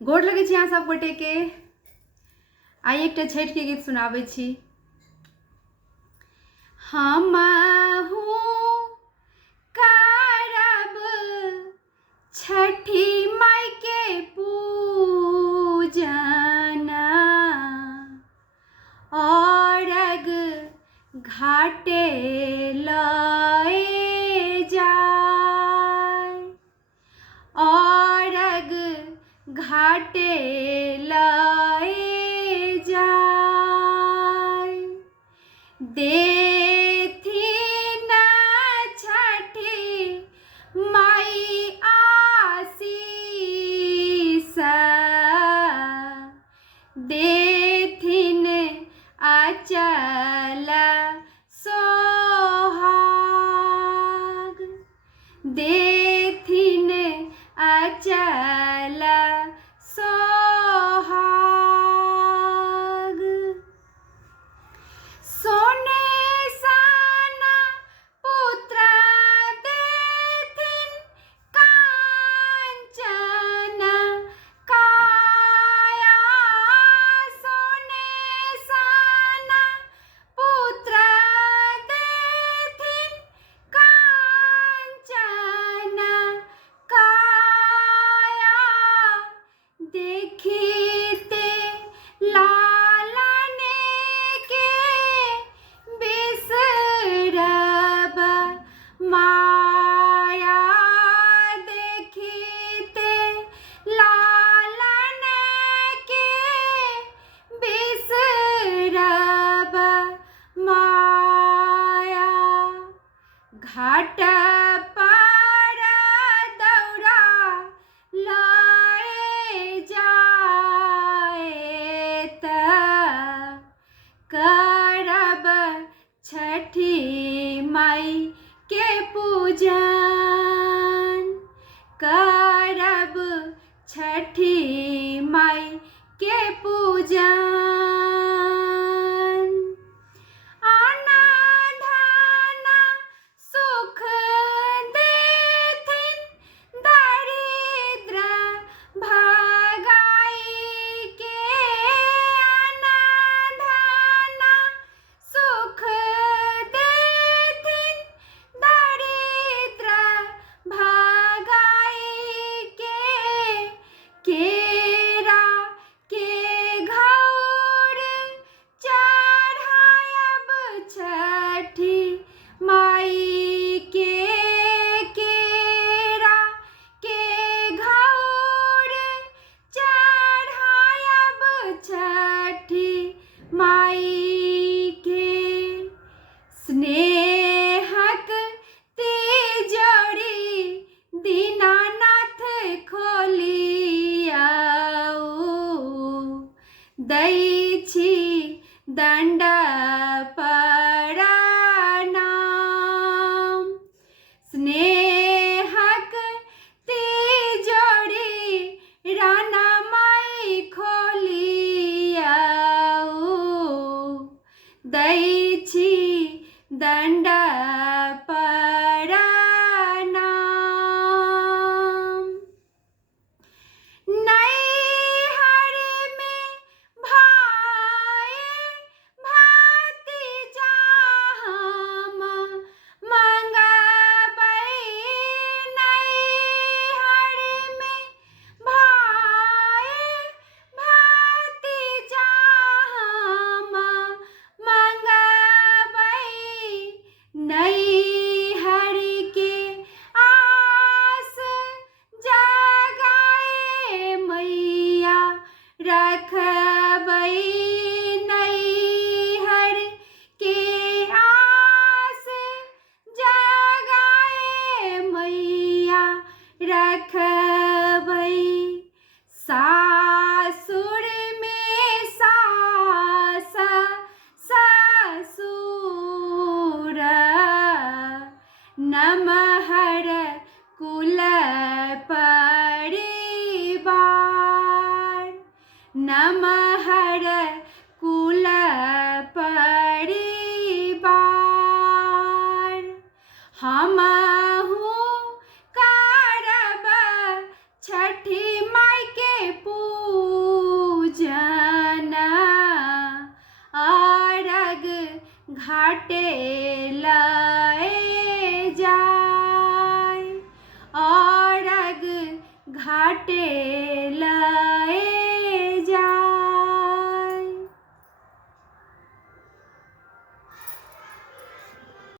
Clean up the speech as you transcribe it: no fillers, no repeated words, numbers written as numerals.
गोड़ लगे छी अहाँ सब गोटे के। आई एक छठ के गीत सुनाबै छी। हमहू करब छठी माई के पूजन, औरग घाटे लए जाय, औरग घाटे लए जाय। देथिन छठी माई आशीष, देथिन अचल सोहाग, देथिन अचल सोहाग। सोने साना पुत्र देथिन कांचन काया, सोने साना पुत्र देथिन कांचन काया। देखिते लालने के बिसरब माया, देखिते लालन के बिसरब माया। घाट पर दौड़ा लए जाएत, करब छठी माई के पूजन, करब छठी माई के पूजन। आना धाना सुख देथिन दरिद्र भगाई के, आना धाना सुख देथिन दरिद्र भगाई के। केरा के घौर चढ़ायब छठी माई के, केरा के घौर चढ़ायब छठी माई के। स्नेहक तिजोरी दीनानाथ खोलियाऊ, दै छी दंड प्रणाम। स्नेहक तिजोरी राना माई खोलियाऊ, दै छी दंड प्रणाम। नैहर में भाई भतीजा हम मंगबै, नैहर में भाई भतीजा हम मंगबै। नैहर के आस जगाए मैया रखबै, नैहर के आस जगाए मैया रखबै। सासुर में सास ससुर, नमहर कुल परिवार, नमहर कुल परिवार। हमहू करब छठी माई के पूजन, घाटे लाए जाए, और घाटे